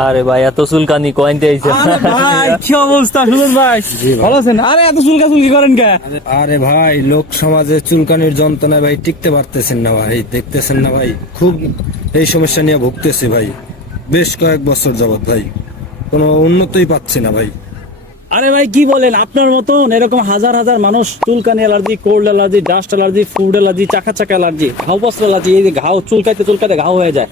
আরে ভাই এত চুলকানি কয়েনতে আইছে। আরে ভাই কি অবস্থা সুজন ভাই, ভালো আছেন? আরে এত চুলকি করেন কে? আরে ভাই, লোক সমাজে চুলকানির যন্ত্রণায় ভাই টিকতে পারতেছেন না ভাই, দেখতেছেন না ভাই, খুব এই সমস্যা নিয়ে ভুগতেছি ভাই, বেশ কয়েক বছর যাবত ভাই, কোনো উন্নতিই পাচ্ছি না ভাই। আরে ভাই কি বলেন, আপনার মতন এরকম হাজার হাজার মানুষ চুলকানি allergy, cold allergy, dust allergy, food allergy, চাকা চাকা অ্যালার্জি, ঘাও বস্ত্র অ্যালার্জি, এই যে ঘাও চুলকাইতে চুলকাইতে ঘাও হয়ে যায়,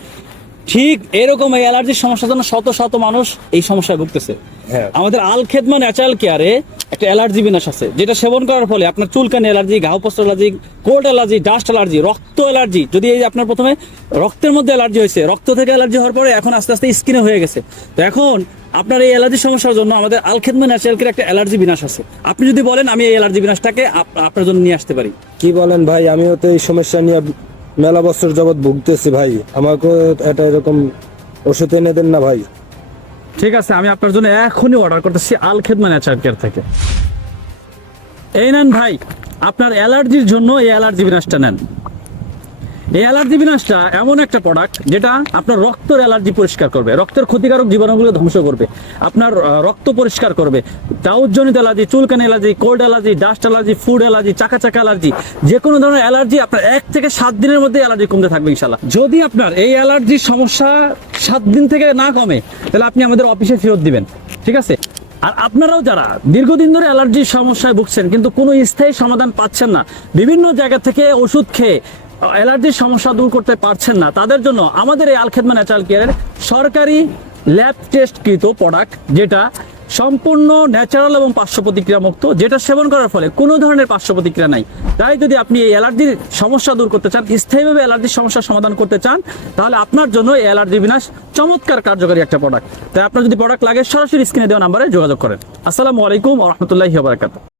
ঠিক এরকম এই অ্যালার্জির সমস্যার জন্য শত শত মানুষ এই সমস্যায় ভুগতেছে। হ্যাঁ। আমাদের আল খেদমা ন্যাচারাল কেয়ারে একটা অ্যালার্জি বিনাশ আছে, যেটা সেবন করার ফলে আপনার চুলকানি অ্যালার্জি, ঘাও বস্ত্র allergy, cold allergy, dust allergy, রক্ত অ্যালার্জি, যদি এই যে আপনার প্রথমে রক্তের মধ্যে অ্যালার্জি হয়েছে, রক্ত থেকে অ্যালার্জি হওয়ার পরে এখন আস্তে আস্তে স্কিনে হয়ে গেছে, তো এখন আপনার এই অ্যালার্জি সমস্যার জন্য আমাদের আল খেদমা ন্যাচারাল কেয়ারে একটা অ্যালার্জি বিনাশ আছে। আপনি যদি বলেন আমি এই অ্যালার্জি বিনাশটাকে আপনার জন্য নিয়ে আসতে পারি। কি বলেন ভাই, আমিও তো এই সমস্যা নিয়ে মেলা বছর যাবত ভুগতেছি ভাই, আমাকেও এটা এরকম ওষুধ এনে দেন না ভাই। ঠিক আছে, আমি আপনার জন্য এখনই অর্ডার করতেছি আল খেদমা ন্যাচারাল কেয়ার থেকে। এই নেন ভাই, আপনার অ্যালার্জির জন্য এই অ্যালার্জি বিনাশটা নেন। এই অ্যালার্জি বিনাশটা এমন একটা প্রোডাক্ট যেটা আপনার রক্তের অ্যালার্জি পরিষ্কার করবে, রক্তের ক্ষতিকারক জীবাণুগুলো ধ্বংস করবে, আপনার রক্ত পরিষ্কার করবে। দাউদজনিত অ্যালার্জি, চুলকানি allergy, cold allergy, dust allergy, food allergy, চাকা চাকা অ্যালার্জি, যে কোনো ধরনের অ্যালার্জি আপনার 1 থেকে 7 দিনের মধ্যে অ্যালার্জি কমতে থাকবে ইনশাআল্লাহ। যদি আপনার এই অ্যালার্জির সমস্যা 7 দিন থেকে না কমে, তাহলে আপনি আমাদের অফিসে ফেরত দিবেন, ঠিক আছে? আর আপনারাও যারা দীর্ঘদিন ধরে অ্যালার্জির সমস্যায় ভুগছেন কিন্তু কোনো স্থায়ী সমাধান পাচ্ছেন না, বিভিন্ন জায়গা থেকে ওষুধ খেয়ে অ্যালার্জির সমস্যা দূর করতে পারছেন না, তাদের জন্য আমাদের এই আল খেদমা ন্যাচারাল কেয়ারের সরকারি ল্যাব টেস্টকৃত প্রোডাক্ট, যেটা সম্পূর্ণ ন্যাচারাল এবং পার্শ্ব প্রতিক্রিয়া মুক্ত, যেটা সেবন করার ফলে কোনো ধরনের পার্শ্ব প্রতিক্রিয়া নাই। তাই যদি আপনি এই অ্যালার্জির সমস্যা দূর করতে চান, স্থায়ীভাবে অ্যালার্জির সমস্যার সমাধান করতে চান, তাহলে আপনার জন্য এই অ্যালার্জি বিনাশ চমৎকার কার্যকরী একটা প্রোডাক্ট। তাই আপনার যদি প্রোডাক্ট লাগে সরাসরি স্ক্রিনে দেওয়া নাম্বারে যোগাযোগ করেন। আসসালামু আলাইকুম ওয়া রাহমাতুল্লাহি ওয়া বারাকাতুহু।